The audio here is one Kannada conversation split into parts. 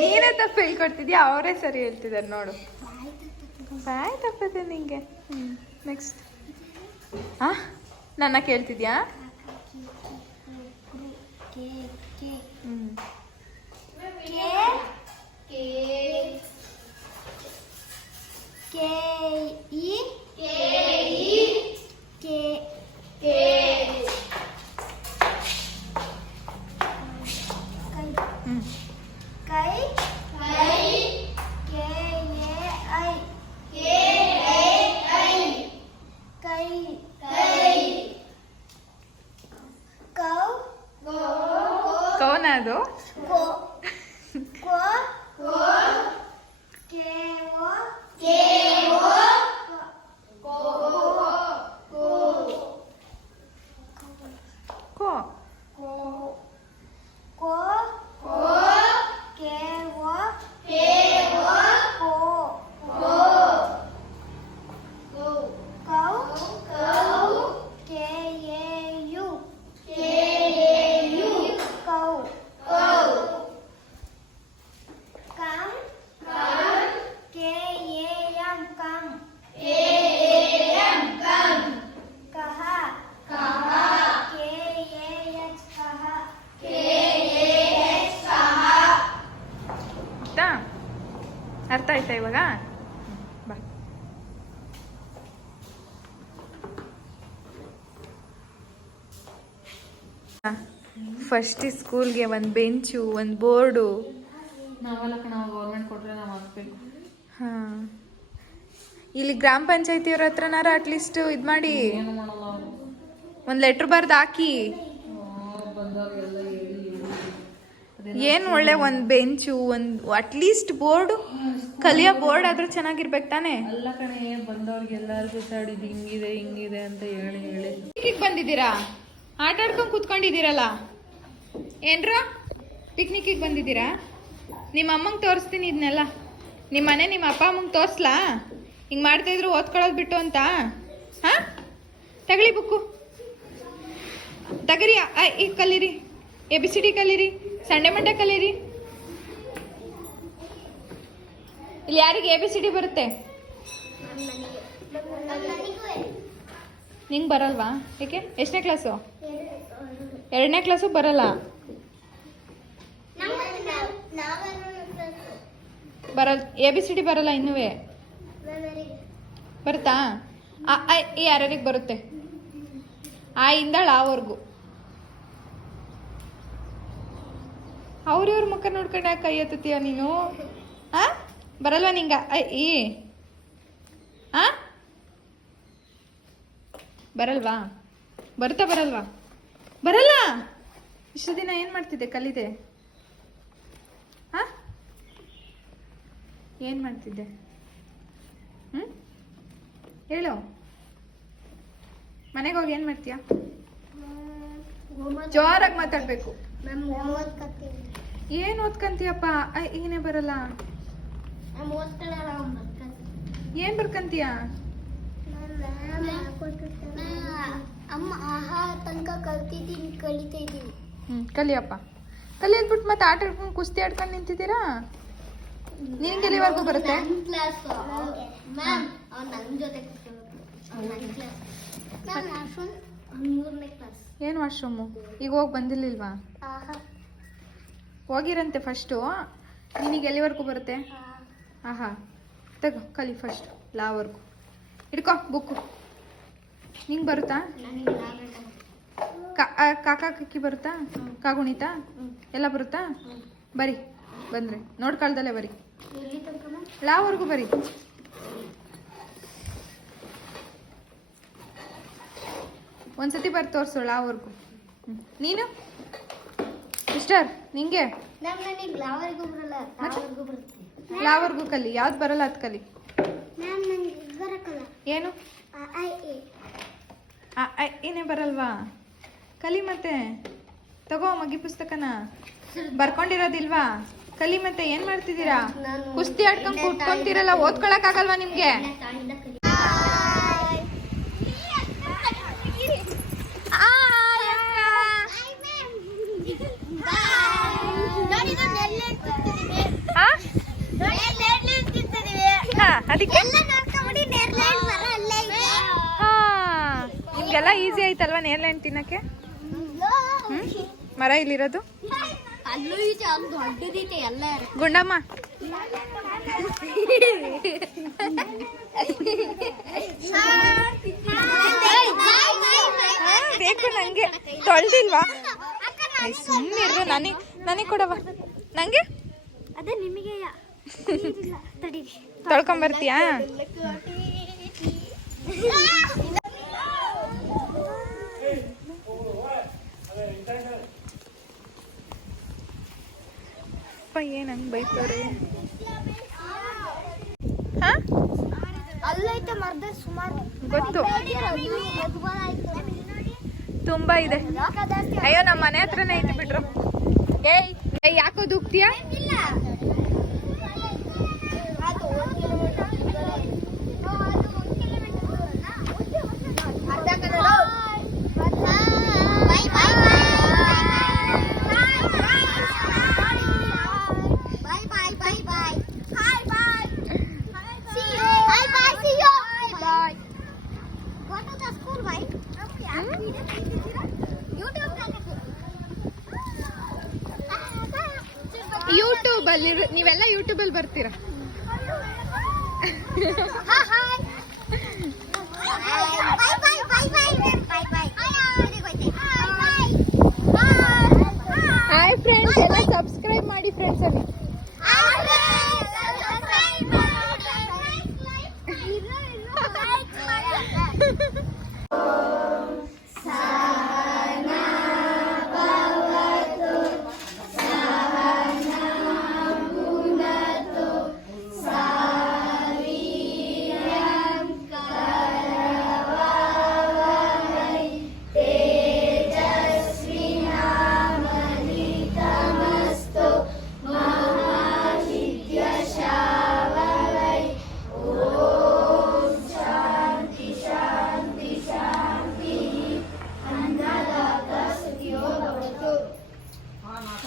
ನೀನೇ ತಪ್ಪು ಹೇಳ್ಕೊಡ್ತಿದ್ಯಾ, ಅವರೇ ಸರಿ ಹೇಳ್ತಿದ್ದಾರೆ ನೋಡು. ಬಾಯ್ ತಪ್ಪದೆ ನಿಂಗೆ. ನೆಕ್ಸ್ಟ್ ನನ್ನ ಕೇಳ್ತಿದ್ಯಾ? कौन है दो? ಅರ್ಥ ಆಯ್ತಾ ಇವಾಗ? ಬಾ. ಫಸ್ಟ್ ಸ್ಕೂಲ್ಗೆ ಒಂದು ಬೆಂಚು, ಒಂದು ಬೋರ್ಡು. ನಾವೆಲ್ಲ ನಾವು ಗೌರ್ಮೆಂಟ್ ಕೊಟ್ಟರೆ ನಾವು ಹಾಕ್ಬೇಕು. ಹಾಂ, ಇಲ್ಲಿ ಗ್ರಾಮ ಪಂಚಾಯತಿಯವ್ರ ಹತ್ರನಾರ ಅಟ್ಲೀಸ್ಟ್ ಇದು ಮಾಡಿ ಒಂದು ಲೆಟ್ರ್ ಬರ್ದು ಹಾಕಿ. ಏನು ಒಳ್ಳೆ ಒಂದು ಬೆಂಚು, ಒಂದು ಅಟ್ಲೀಸ್ಟ್ ಬೋರ್ಡು, ಕಲಿಯೋ ಬೋರ್ಡ್ ಆದ್ರೂ ಚೆನ್ನಾಗಿರ್ಬೇಕು ತಾನೇ. ಅಲ್ಲ ಕಣೆ, ಬಂದವ್ರಿಗೆ ಎಲ್ಲರಿಗೂ ಸೈಡ್ ಇದು ಹಿಂಗಿದೆ ಹಿಂಗಿದೆ ಅಂತ ಹೇಳಿ ಪಿಕ್ನಿಕ್ ಬಂದಿದ್ದೀರಾ? ಆಟ ಆಡ್ಕೊಂಡು ಕೂತ್ಕೊಂಡಿದ್ದೀರಲ್ಲ, ಏನ್ರ ಪಿಕ್ನಿಕ್ಕಿಗೆ ಬಂದಿದ್ದೀರಾ? ನಿಮ್ಮ ಅಮ್ಮಂಗೆ ತೋರಿಸ್ತೀನಿ ಇದನ್ನೆಲ್ಲ. ನಿಮ್ಮ ಮನೆ ನಿಮ್ಮ ಅಪ್ಪ ಅಮ್ಮಂಗೆ ತೋರಿಸ್ಲಾ ಹಿಂಗೆ ಮಾಡ್ತಾಯಿದ್ರು ಓದ್ಕೊಳ್ಳೋದು ಬಿಟ್ಟು ಅಂತ? ಹಾಂ, ತಗೊಳ್ಳಿ ಬುಕ್ಕು, ತಗರಿ. ಈಗ ಕಲೀರಿ, ABCD ಕಲೀರಿ, ಸಂಡೆ ಮಂಡೆ ಕಲೀರಿ. ಇಲ್ಲಿ ಯಾರಿಗೆ ABCD ಬರುತ್ತೆ? ನಿಂಗೆ ಬರಲ್ವಾ? ಏಕೆ? ಎಷ್ಟನೇ ಕ್ಲಾಸು? 2ನೇ ಕ್ಲಾಸು ಬರಲ್ಲ? ಬರಲ್ಲ, ABCD ಬರಲ್ಲ ಇನ್ನೂ? ಬರುತ್ತಾ? ಯಾರ್ಯಾರಿಗೆ ಬರುತ್ತೆ? ಆ ಇಂದ ಳವರೆಗೂ. ಅವ್ರಿವ್ರ ಮುಖ ನೋಡ್ಕೊಂಡು ಯಾಕೆ ಕೈ ಎತ್ತುತ್ತೀಯ ನೀನು? ಹಾಂ, ಬರಲ್ವಾ ನಿಂಗ? ಹಾಂ, ಬರಲ್ವಾ? ಬರುತ್ತಾ? ಬರಲ್ವಾ? ಬರಲ್ಲ. ಇಷ್ಟು ದಿನ ಏನು ಮಾಡ್ತಿದ್ದೆ? ಕಲಿದೆ? ಹಾಂ, ಏನು ಮಾಡ್ತಿದ್ದೆ? ಹೇಳು. ಮನೆಗೆ ಹೋಗಿ ಏನು ಮಾಡ್ತೀಯಾ? ಜೋರಾಗಿ ಮಾತಾಡಬೇಕು. ಏನು ಓದ್ಕಂತೀಯಪ್ಪ? ಏನೇ ಬರಲ್ಲ? ಏನು ಬರ್ಕಂತೀಯ? ಅಮ್ಮ ಆಹಾ ತನಕ ಕಲ್ತಿದ್ದೀನಿ, ಕಲಿತಾ ಇದ್ದೀನಿ. ಕಲಿಯಪ್ಪ. ಕಲಿಯೋದ್ಬಿಟ್ಟು ಮತ್ತೆ ಆಟ ಆಡ್ಕೊಂಡು ಕುಸ್ತಿ ಆಡ್ಕೊಂಡು ನಿಂತಿದ್ದೀರಾ? ನಿನ್ಗೆ ಎಲ್ಲಿವರೆಗೂ ಬರುತ್ತೆ? ಏನು ವಾಶ್ರೂಮು? ಈಗ ಹೋಗಿ ಬಂದಿರ್ಲಿಲ್ವಾ? ಹೋಗಿರಂತೆ ಫಸ್ಟು. ನಿನಗೆ ಎಲ್ಲಿವರೆಗೂ ಬರುತ್ತೆ? ಆಹಾ, ತಗೋ ಕಲಿ ಫಸ್ಟ್ ಲಾವರೆಗೂ. ಹಿಡ್ಕೊ ಬುಕ್ಕು. ನಿಂಗೆ ಬರುತ್ತಾ? ಕಾಕ ಕಕ್ಕಿ ಬರುತ್ತಾ? ಕಾಗುಣಿತಾ ಎಲ್ಲ ಬರುತ್ತಾ? ಬರಿ, ಬಂದರೆ ನೋಡ್ಕೊಳ್ದಲ್ಲೇ ಬರಿ, ಲಾವರೆಗೂ ಬರಿ. ಒಂದ್ಸತಿ ಬರ್ ತೋರಿಸು ಲಾವರೆಗೂ. ನೀನು ಮಿಸ್ಟರ್, ನಿಂಗೆ ಲಾವರೆಗೂ ಕಲಿ. ಯಾವ್ದು ಬರಲ್ಲ ಅದು ಕಲಿ. ಏನು? ಏನೇ ಬರಲ್ವಾ? ಕಲಿ ಮತ್ತೆ. ತಗೋ ಮಗ್ಗಿ ಪುಸ್ತಕನ. ಬರ್ಕೊಂಡಿರೋದಿಲ್ವಾ? ಕಲಿ ಮತ್ತೆ. ಏನ್ ಮಾಡ್ತಿದ್ದೀರಾ? ಕುಸ್ತಿ ಆಡ್ಕೊಂಡು ಕೂತ್ಕೊಂತೀರಲ್ಲ, ಓದ್ಕೊಳಕ್ ಆಗಲ್ವಾ ನಿಮ್ಗೆ? ನಿಂಗೆಲ್ಲ ಈಸಿ ಆಯ್ತಲ್ವಾ ನೇರ್ಲೆಹಣ್ಣು ತಿನ್ನಕ್ಕೆ? ಮರ ಇಲ್ಲಿರೋದು ಅಲ್ಲೂ ಈಚೆ ಅಲ್ಲಿ ದೊಡ್ಡದೈತೆ ಎಲ್ಲ ಗುಂಡಮ್ಮ. ಬೇಕು ನಂಗೆ. ತೊಳ್ದಿಲ್ವಾ? ಸುಮ್ಮನಿರು. ನನಗೆ ಕೊಡವ. ನಂಗೆ ಅದೇ ನಿಮಗೆ ತೊಳ್ಕೊಂಬರ್ತೀಯಾ? ಏನ್ ಹಂಗ್ ಬೈತಾರೆ? ಅಲ್ಲೈತೆ ಮರ್ದ ಸುಮಾರು ಗೊತ್ತು, ತುಂಬಾ ಇದೆ. ಅಯ್ಯೋ ನಮ್ಮ ಮನೆ ಹತ್ರನೇ ಐತಿ ಬಿಟ್ರು. ಏಯ್ ಯಾಕೋ ದುಗ್ತೀಯಾ? ಯೂಟ್ಯೂಬ್ ಅಲ್ಲಿ ನೀವೆಲ್ಲ ಯೂಟ್ಯೂಬ್ ಅಲ್ಲಿ ಬರ್ತೀರಾ? ಹಾಯ್ ಫ್ರೆಂಡ್ಸ್, ಎಲ್ಲ ಸಬ್ಸ್ಕ್ರೈಬ್ ಮಾಡಿ ಫ್ರೆಂಡ್ಸ್ ಅಲ್ಲಿ.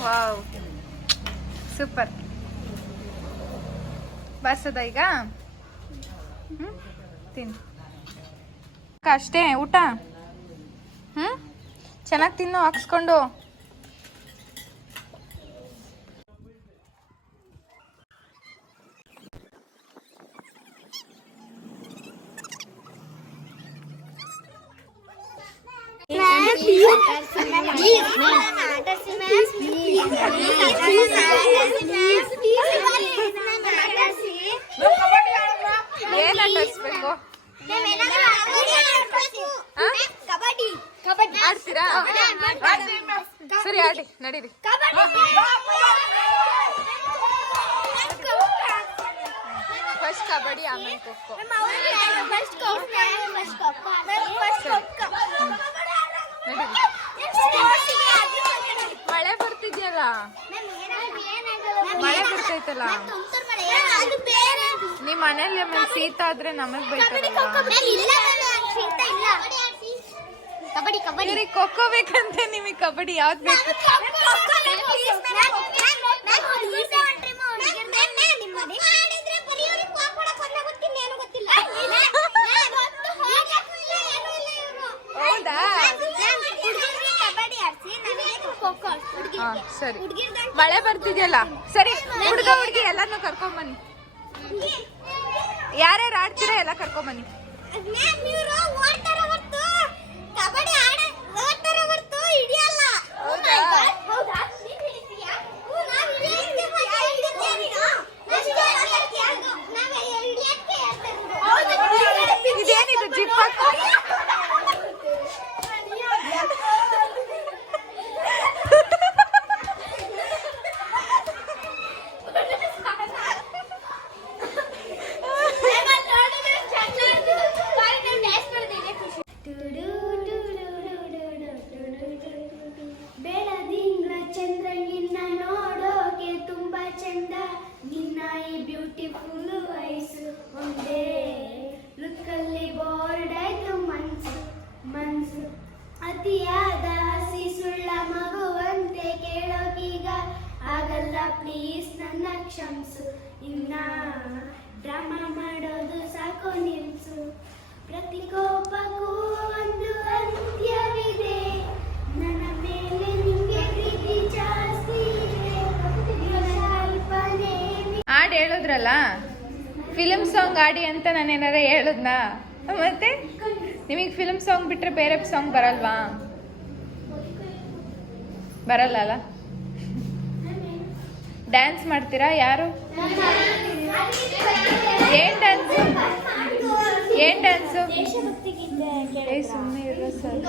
Wow, super. ಬರ್ಸದ ಈಗ? ತಿನ್ನು ಅಷ್ಟೇ ಊಟ. ಚೆನ್ನಾಗಿ ತಿನ್ನು ಹಾಕ್ಸ್ಕೊಂಡು. ಏನ್ ಆಟಾಡ್ಸ್ಬೇಕು? ಆಡ್ತೀರಾ? ಸರಿ ಆಡಿ, ನಡೀರಿ. ಫಸ್ಟ್ ಕಬಡ್ಡಿ, ಆಮೇಲೆ ಖೋಖೋ. ಮಳೆ ಬರ್ತಿದ್ಯಲ್ಲ, ಮಳೆ ಬರ್ತೈತಲ್ಲ. ನಿಮ್ ಮನೇಲಿ ಆಮೇಲೆ ಶೀತ ಆದ್ರೆ ನಮಗ್ ಬೈತಾರಲ್ಲ. ಖೋಖೋ ಬೇಕಂತೆ ನಿಮಗ್? ಕಬಡ್ಡಿ ಯಾವ್ದು ಬೇಕು? ಹೌದಾ? ಸರಿ, ಮಳೆ ಬರ್ತಿದ್ಯಲ್ಲ. ಸರಿ, ಹುಡುಗ ಹುಡುಗಿ ಎಲ್ಲಾನು ಕರ್ಕೊಂಬನ್ನಿ. ಯಾರ್ಯಾರು ಆಡ್ತೀರಾ ಎಲ್ಲ ಕರ್ಕೊಂಬನ್ನಿ. ಇದೇನಿದು ಜಿಪ್? ಬೆಳದಿಂಗಳ ಚಂದ್ರ ನಿನ್ನ ನೋಡೋಕೆ ತುಂಬಾ ಚಂದ. ನಿನ್ನ ಈ ಬ್ಯೂಟಿಫುಲ್ ವಯಸ್ಸು ಒಂದೇ ಲುಕ್ಕಲ್ಲಿ ಬೋರ್ಡ್ ಆಯ್ತು ಮನ್ಸು. ಅತಿಯಾದ ಹಸಿ ಸುಳ್ಳ ಮಗುವಂತೆ ಕೇಳೋಕೀಗ ಆಗಲ್ಲ, ಪ್ಲೀಸ್ ನನ್ನ ಕ್ಷಮಿಸು. ಇನ್ನ ಡ್ರಾಮಾ ಮಾಡೋದು ಸಾಕು ನಿಲ್ಸು. ಪ್ರತಿ ಕೋಪಕ್ಕೂ ಒಂದು ಹೇಳಿದ್ರಲ್ಲ, ಫಿಲ್ಮ್ ಸಾಂಗ್ ಆಡಿ ಅಂತ ನಾನು ಏನಾರ ಹೇಳಿದ್ನಾ? ಮತ್ತೆ ನಿಮಗೆ ಫಿಲ್ಮ್ ಸಾಂಗ್ ಬಿಟ್ಟರೆ ಬೇರೆ ಸಾಂಗ್ ಬರಲ್ವಾ? ಬರಲ್ಲ ಅಲ್ಲ? ಡ್ಯಾನ್ಸ್ ಮಾಡ್ತೀರಾ ಯಾರು? ಏನ್ ಡ್ಯಾನ್ಸು? ಏನ್ ಡ್ಯಾನ್ಸು? ದೇಶಭಕ್ತಿ ಗೀತೆ ಸುಮ್ಮನೆ ಇರೋ ಸರ್.